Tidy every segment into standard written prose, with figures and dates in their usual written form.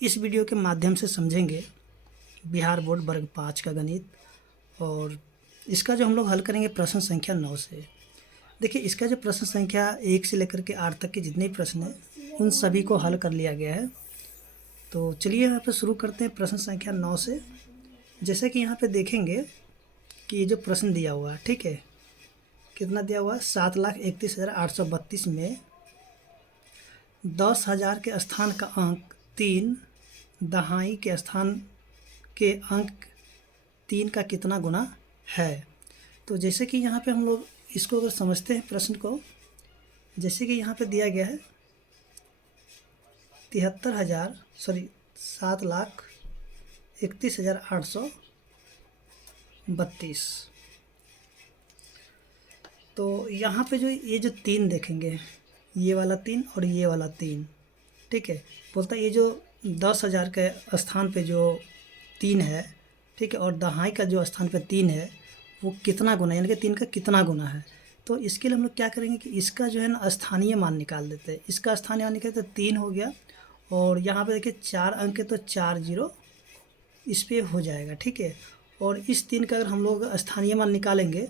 इस वीडियो के माध्यम से समझेंगे बिहार बोर्ड वर्ग 5 का गणित। और इसका जो हम लोग हल करेंगे प्रश्न संख्या 9 से। देखिए, इसका जो प्रश्न संख्या 1 से लेकर के 8 तक के जितने भी प्रश्न हैं उन सभी को हल कर लिया गया है। तो चलिए यहाँ पे शुरू करते हैं प्रश्न संख्या 9 से। जैसे कि यहाँ पे देखेंगे कि ये जो प्रश्न दिया हुआ है, ठीक है, कितना दिया हुआ है, 7,31,832 में 10,000 के स्थान का अंक 3, दहाई के स्थान के अंक 3 का कितना गुना है। तो जैसे कि यहाँ पे हम लोग इसको अगर समझते हैं प्रश्न को, जैसे कि यहाँ पे दिया गया है 7,31,832। तो यहाँ पे जो ये जो 3 देखेंगे, ये वाला 3 और ये वाला 3, ठीक है, बोलता है ये जो 10,000 के स्थान पे जो 3 है, ठीक है, और दहाई का जो स्थान पे 3 है वो कितना गुना है, यानी कि 3 का कितना गुना है। तो इसके लिए हम लोग क्या करेंगे कि इसका जो है ना स्थानीय मान निकाल देते हैं। इसका स्थानीय मान निकालते तो 3 हो गया, और यहाँ पे देखिए 4 अंक है तो 4 जीरो इस पे हो जाएगा, ठीक है। और इस 3 का अगर हम लोग स्थानीय मान निकालेंगे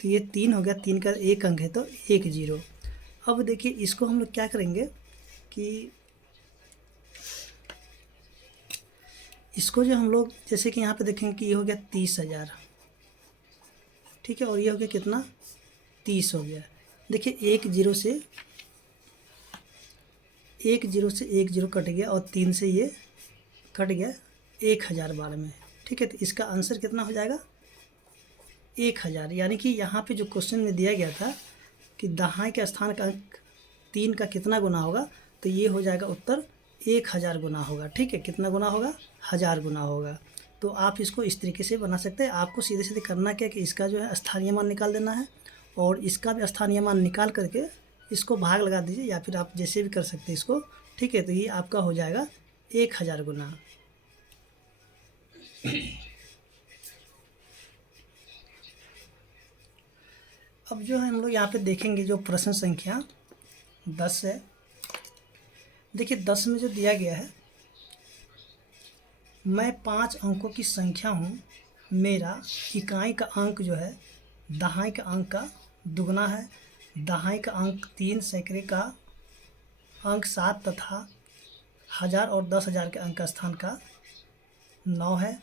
तो ये 3 हो गया, 3 का 1 अंक है तो 1 जीरो। अब देखिए इसको हम लोग क्या करेंगे कि इसको जो हम लोग जैसे कि यहाँ पे देखेंगे कि ये हो गया 30,000, ठीक है, और ये हो गया कितना, 30 हो गया। देखिए एक जीरो से एक जीरो कट गया, और 3 से ये कट गया 1,000 बार में, ठीक है। तो इसका आंसर कितना हो जाएगा, 1,000। यानी कि यहाँ पे जो क्वेश्चन में दिया गया था कि दहाई के स्थान का अंक 3 का कितना गुना होगा, तो ये हो जाएगा उत्तर 1,000 गुना होगा, ठीक है। कितना गुना होगा, 1000 गुना होगा। तो आप इसको इस तरीके से बना सकते हैं। आपको सीधे सीधे करना क्या कि इसका जो है स्थानीय मान निकाल देना है, और इसका भी स्थानीय मान निकाल करके इसको भाग लगा दीजिए, या फिर आप जैसे भी कर सकते हैं इसको, ठीक है। तो ये आपका हो जाएगा 1,000 गुना। अब जो है हम लोग यहाँ पे देखेंगे जो प्रश्न संख्या 10 है। देखिए 10 में जो दिया गया है, मैं 5 अंकों की संख्या हूँ, मेरा इकाई का अंक जो है दहाई का अंक का दुगना है। दहाई का अंक 3, सैकड़े का अंक 7 तथा 1000 और 10,000 के अंक का स्थान का 9 है।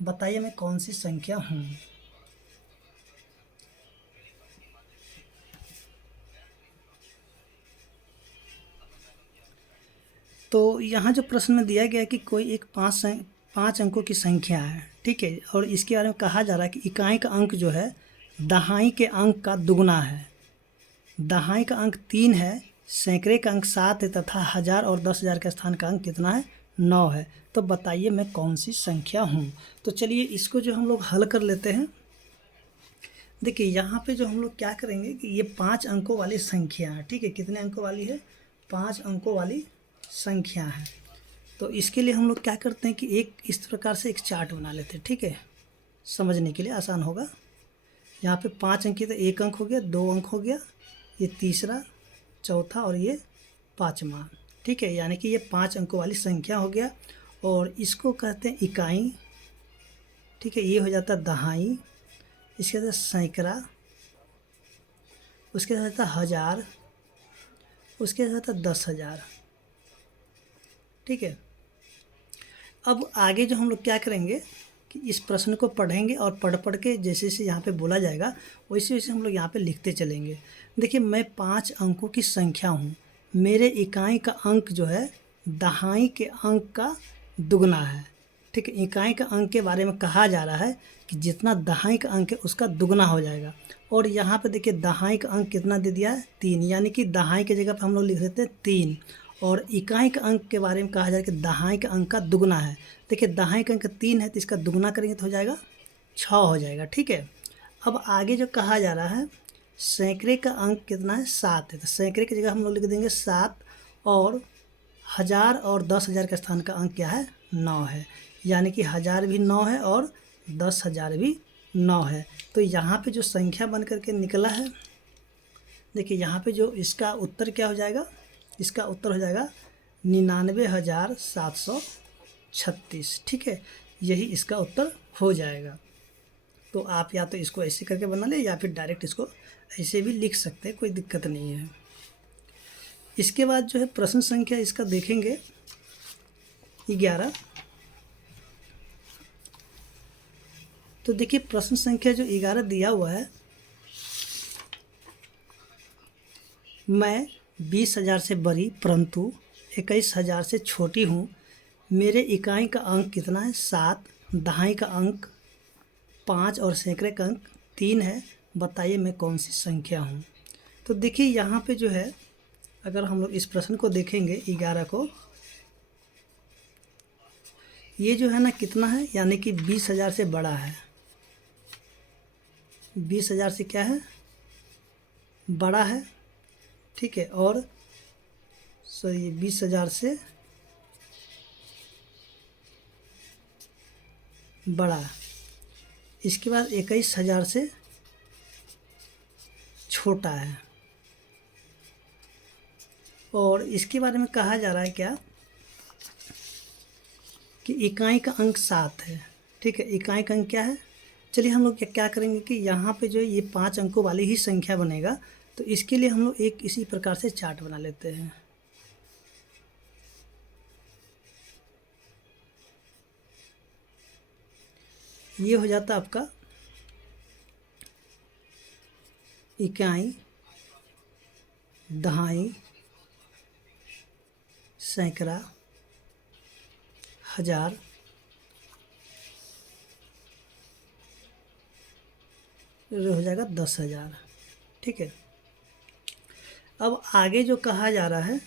बताइए मैं कौन सी संख्या हूँ। तो यहाँ जो प्रश्न में दिया गया है कि कोई एक 5 अंकों की संख्या है, ठीक है, और इसके बारे में कहा जा रहा है कि इकाई का अंक जो है दहाई के अंक का दुगना है। दहाई का अंक 3 है, सैकड़े का अंक 7 है तथा 1000 और 10,000 के स्थान का अंक कितना है, 9 है। तो बताइए मैं कौन सी संख्या हूँ। तो चलिए इसको जो हम लोग हल कर लेते हैं। देखिए यहाँ पे जो हम लोग क्या करेंगे कि ये 5 अंकों वाली संख्या है, ठीक है। कितने अंकों वाली है, 5 अंकों वाली संख्या है। तो इसके लिए हम लोग क्या करते हैं कि एक इस प्रकार से एक चार्ट बना लेते हैं, ठीक है, समझने के लिए आसान होगा। यहाँ पे 5 अंक की तो 1 अंक हो गया, 2 अंक हो गया, ये तीसरा, चौथा और ये 5वां, ठीक है। यानी कि ये 5 अंकों वाली संख्या हो गया, और इसको कहते हैं इकाई, ठीक है। ये हो जाता है दहाई, इसके साथ सैकड़ा, उसके साथ 1000, उसके साथ 10,000, ठीक है। अब आगे जो हम लोग क्या करेंगे कि इस प्रश्न को पढ़ेंगे, और पढ़ के जैसे जैसे यहाँ पे बोला जाएगा वैसे वैसे हम लोग यहाँ पे लिखते चलेंगे। देखिए मैं 5 अंकों की संख्या हूँ, मेरे इकाई का अंक जो है दहाई के अंक का दुगना है, ठीक है। इकाई का अंक के बारे में कहा जा रहा है कि जितना दहाई का अंक है उसका दुगना हो जाएगा। और यहाँ पे देखिए दहाई का अंक कितना दे दिया है, 3, यानी कि दहाई के जगह पर हम लोग लिख देते हैं 3। और इकाई का अंक के बारे में कहा जाए कि दहाई का अंक का दुगना है। देखिए दहाई का अंक 3 है तो इसका दुगना करेंगे तो हो जाएगा 6 हो जाएगा, ठीक है। अब आगे जो कहा जा रहा है सैकड़े का अंक कितना है, 7 है। तो सैकड़े की जगह हम लोग लिख देंगे 7, और 1000 और 10,000 के स्थान का अंक क्या है, 9 है। यानी कि 1000 भी 9 है और 10,000 भी 9 है। तो यहाँ पे जो संख्या बन करके निकला है, देखिए यहाँ पे जो इसका उत्तर क्या हो जाएगा, इसका उत्तर हो जाएगा 99,736। ठीक है, यही इसका उत्तर हो जाएगा। तो आप या तो इसको ऐसे करके बना ले या फिर डायरेक्ट इसको ऐसे भी लिख सकते हैं, कोई दिक्कत नहीं है। इसके बाद जो है प्रश्न संख्या इसका देखेंगे 11। तो देखिए प्रश्न संख्या जो 11 दिया हुआ है, मैं 20,000 से बड़ी परंतु 21,000 से छोटी हूँ। मेरे इकाई का अंक कितना है? 7, दहाई का अंक 5 और सैकड़े का अंक 3 है। बताइए मैं कौन सी संख्या हूँ। तो देखिए यहाँ पे जो है, अगर हम लोग इस प्रश्न को देखेंगे 11 को, ये जो है ना कितना है, यानी कि 20,000 से बड़ा है। 20,000 से क्या है? बड़ा है। ठीक है, और सॉरी 20,000 से बड़ा। इसके बाद 21,000 से छोटा है। और इसके बारे में कहा जा रहा है क्या कि इकाई का अंक 7 है। ठीक है, इकाई का अंक क्या है? चलिए हम लोग क्या करेंगे कि यहाँ पे जो है ये 5 अंकों वाली ही संख्या बनेगा। तो इसके लिए हम लोग एक इसी प्रकार से चार्ट बना लेते हैं। ये हो जाता आपका इकाई, दहाई, सैकड़ा, हजार, हो जाएगा 10,000। ठीक है, अब आगे जो कहा जा रहा है,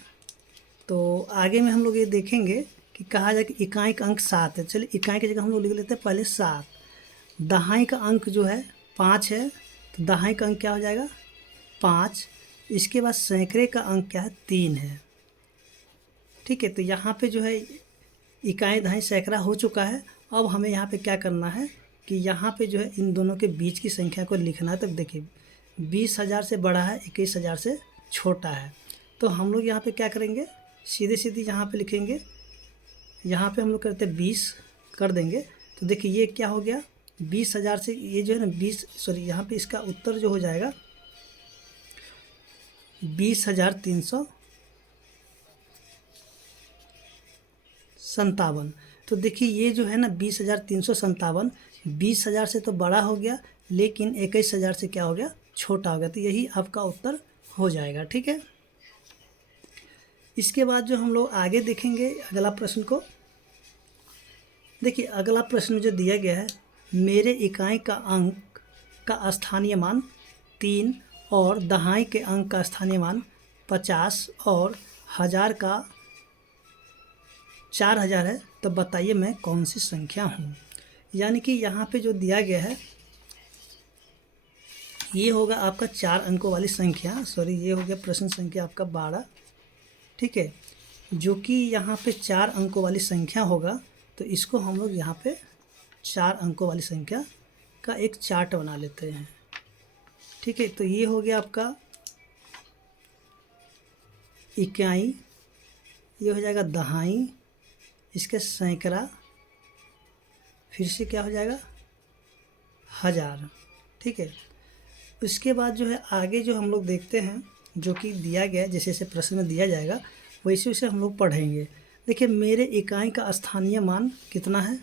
तो आगे में हम लोग ये देखेंगे कि कहा जाए कि इकाई का अंक 7 है। चलिए इकाई की जगह हम लोग लिख लेते हैं पहले 7। दहाई का अंक जो है 5 है, तो दहाई का अंक क्या हो जाएगा? 5। इसके बाद सैकड़े का अंक क्या है? 3 है। ठीक है, तो यहाँ पे जो है इकाई, दहाई, सैकड़ा हो चुका है। अब हमें यहाँ पे क्या करना है कि यहाँ पे जो है इन दोनों के बीच की संख्या को लिखना है। तो देखिए 20,000 से बड़ा है, 21,000 से छोटा है। तो हम लोग यहाँ पे क्या करेंगे, सीधे सीधे यहाँ पे लिखेंगे। यहाँ पे हम लोग करते 20 कर देंगे। तो देखिए ये क्या हो गया, 20,000 से ये जो है ना 20, सॉरी यहाँ पे इसका उत्तर जो हो जाएगा 20,357। तो देखिए ये जो है ना 20,357, 20,000 से तो बड़ा हो गया, लेकिन 21,000 से क्या हो गया? छोटा हो गया। तो यही आपका उत्तर हो जाएगा। ठीक है, इसके बाद जो हम लोग आगे देखेंगे अगला प्रश्न को। देखिए अगला प्रश्न जो दिया गया है, मेरे इकाई का अंक का स्थानीय मान 3 और दहाई के अंक का स्थानीय मान 50 और हजार का 4,000 है। तो बताइए मैं कौन सी संख्या हूँ। यानी कि यहाँ पे जो दिया गया है ये होगा आपका 4 अंकों वाली संख्या, सॉरी ये हो गया प्रश्न संख्या आपका 12। ठीक है, जो कि यहाँ पे 4 अंकों वाली संख्या होगा। तो इसको हम लोग यहाँ पे 4 अंकों वाली संख्या का एक चार्ट बना लेते हैं। ठीक है, तो ये हो गया आपका इकाई, ये हो जाएगा दहाई, इसके सैकड़ा, फिर से क्या हो जाएगा? हजार। ठीक है, उसके बाद जो है आगे जो हम लोग देखते हैं, जो कि दिया गया है, जैसे जैसे प्रश्न में दिया जाएगा वैसे वैसे हम लोग पढ़ेंगे। देखिए मेरे इकाई का स्थानीय मान कितना है?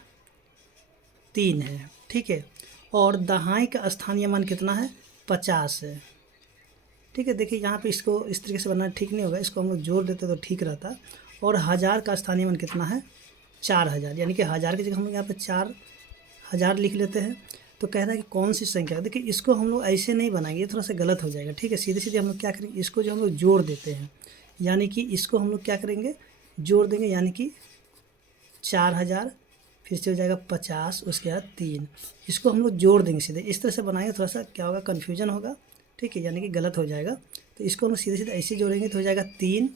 3 है। ठीक है, और दहाई का स्थानीय मान कितना है? 50 है। ठीक है, देखिए यहाँ पे इसको इस तरीके से बनाना ठीक नहीं होगा, इसको हम लोग जोड़ देते तो ठीक रहता। और हजार का स्थानीय मान कितना है? 4,000। यानी कि हजार की जगह हम लोग यहाँ पे 4,000 लिख लेते हैं। तो कह रहा है कि कौन सी संख्या। देखिए इसको हम लोग ऐसे नहीं बनाएंगे, ये थोड़ा सा गलत हो जाएगा। ठीक है, सीधे सीधे हम लोग क्या करेंगे, इसको जो हम लोग जोड़ देते हैं, यानी कि इसको हम लोग क्या करेंगे, जोड़ देंगे। यानी कि 4,000, फिर से हो जाएगा 50, उसके बाद 3, इसको हम लोग जोड़ देंगे सीधे। इस तरह से बनाएंगे, थोड़ा सा क्या होगा, कन्फ्यूजन होगा। ठीक है, यानी कि गलत हो जाएगा। तो इसको हम लोग सीधे सीधे ऐसे जोड़ेंगे तो हो जाएगा 3,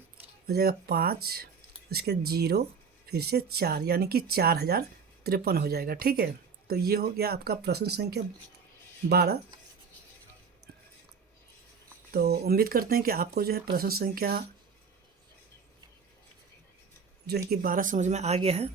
हो जाएगा 5, उसके 0, फिर से 4, यानी कि 4,053 हो जाएगा। ठीक है, तो ये हो गया आपका प्रश्न संख्या 12। तो उम्मीद करते हैं कि आपको जो है प्रश्न संख्या जो है कि 12 समझ में आ गया है।